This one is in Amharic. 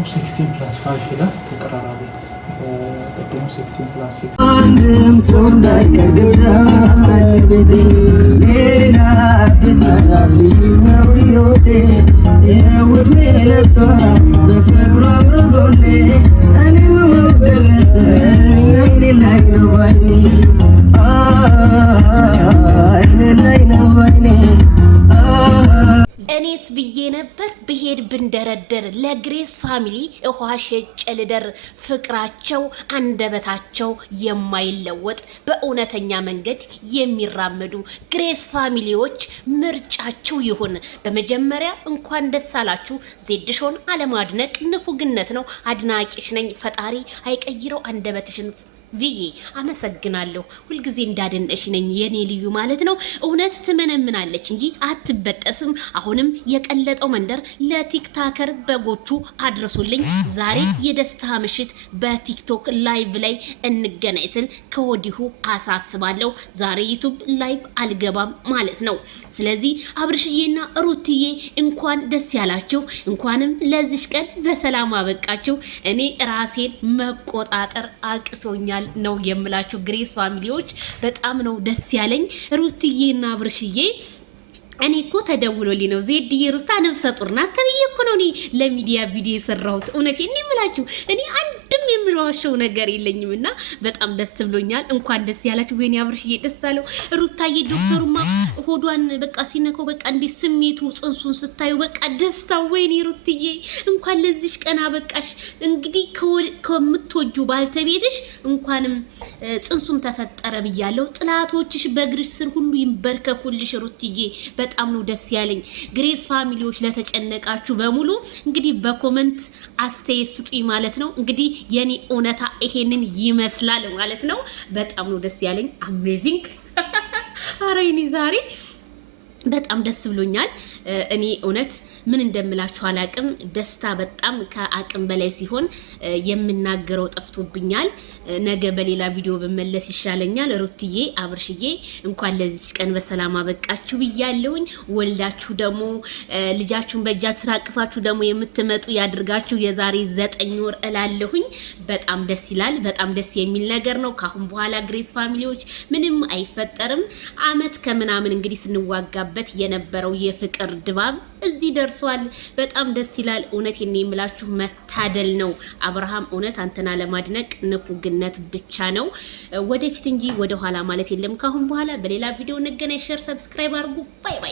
16+5 ይላል ተቀራራቢ ቅድሙ 16+6 አንድም ሰው እንዳይቀርግዛ አለቤቴ ሌላ አዲስ መራሊዝ ነው ሕይወቴ የውድሜ ለሷ በፍቅሯ አብረጎኔ እኔም ደረሰኝ አይኔ ላይ ነው ባይኔ አይኔ ላይ ነው ባይኔ እኔስ ብዬ ነበር ብሄድ ብንደረደር ለግሬስ ፋሚሊ ውሃ ሸጬ ልደር ፍቅራቸው አንደበታቸው የማይለወጥ በእውነተኛ መንገድ የሚራመዱ ግሬስ ፋሚሊዎች ምርጫቸው ይሁን። በመጀመሪያ እንኳን ደስ አላችሁ። ዜድሾን አለማድነቅ ንፉግነት ነው። አድናቂሽ ነኝ። ፈጣሪ አይቀይረው አንደበትሽን ብዬ አመሰግናለሁ። ሁልጊዜ እንዳደነሽ ነኝ የኔ ልዩ ማለት ነው። እውነት ትመነምናለች እንጂ አትበጠስም። አሁንም የቀለጠው መንደር ለቲክታከር በጎቹ አድርሱልኝ። ዛሬ የደስታ ምሽት በቲክቶክ ላይቭ ላይ እንገናኝትን ከወዲሁ አሳስባለሁ። ዛሬ ዩቱብ ላይቭ አልገባም ማለት ነው። ስለዚህ አብርሽዬና ሩትዬ እንኳን ደስ ያላችሁ፣ እንኳንም ለዚህ ቀን በሰላም አበቃችሁ። እኔ ራሴን መቆጣጠር አቅቶኛል ነው የምላችሁ። ግሬስ ፋሚሊዎች በጣም ነው ደስ ያለኝ። ሩትዬና አብርሽዬ እኔ እኮ ተደውሎልኝ ነው ዜድዬ ሩታ ነፍሰ ጡር ናት ተብዬ እኮ ነው እኔ ለሚዲያ ቪዲዮ የሰራሁት። እውነቴን ነው የምላችሁ። እኔ አንድም የምዋሸው ነገር የለኝም እና በጣም ደስ ብሎኛል። እንኳን ደስ ያላችሁ። ወይኔ አብርሽዬ ደስ አለው። ሩታዬ ዶክተሩማ ሆዷን በቃ ሲነካው በቃ እንዴ ስሜቱ ጽንሱን ስታዩ በቃ ደስታው። ወይኔ ሩትዬ እንኳን ለዚህ ቀን አበቃሽ። እንግዲህ ከምትወጁ ባልተቤትሽ እንኳንም ጽንሱም ተፈጠረ ብያለሁ። ጥላቶችሽ በእግርሽ ስር ሁሉ ይንበርከኩልሽ ሩትዬ። በጣም ነው ደስ ያለኝ። ግሬስ ፋሚሊዎች ለተጨነቃችሁ በሙሉ እንግዲህ በኮመንት አስተያየት ስጡኝ ማለት ነው። እንግዲህ የኔ እውነታ ይሄንን ይመስላል ማለት ነው። በጣም ነው ደስ ያለኝ። አሜዚንግ አረ እኔ ዛሬ በጣም ደስ ብሎኛል። እኔ እውነት ምን እንደምላችሁ አላቅም። ደስታ በጣም ከአቅም በላይ ሲሆን የምናገረው ጠፍቶብኛል። ነገ በሌላ ቪዲዮ በመለስ ይሻለኛል። ሩትዬ አብርሽዬ እንኳን ለዚህ ቀን በሰላም አበቃችሁ ብያለሁኝ። ወልዳችሁ ደግሞ ልጃችሁን በእጃችሁ ታቅፋችሁ ደግሞ የምትመጡ ያድርጋችሁ። የዛሬ 9 ወር እላለሁኝ። በጣም ደስ ይላል። በጣም ደስ የሚል ነገር ነው። ካሁን በኋላ ግሬስ ፋሚሊዎች ምንም አይፈጠርም። አመት ከምናምን እንግዲህ ስንዋጋበት የነበረው የፍቅር ድባብ እዚህ ደርሷል። በጣም ደስ ይላል። እውነት የምላችሁ መታደል ነው። አብርሃም እውነት አንተና ለማድነቅ ንፉግነት ብቻ ነው። ወደፊት እንጂ ወደ ኋላ ማለት የለም። ካሁን በኋላ በሌላ ቪዲዮ እንገናኝ። ሼር፣ ሰብስክራይብ አድርጉ። ባይ ባይ።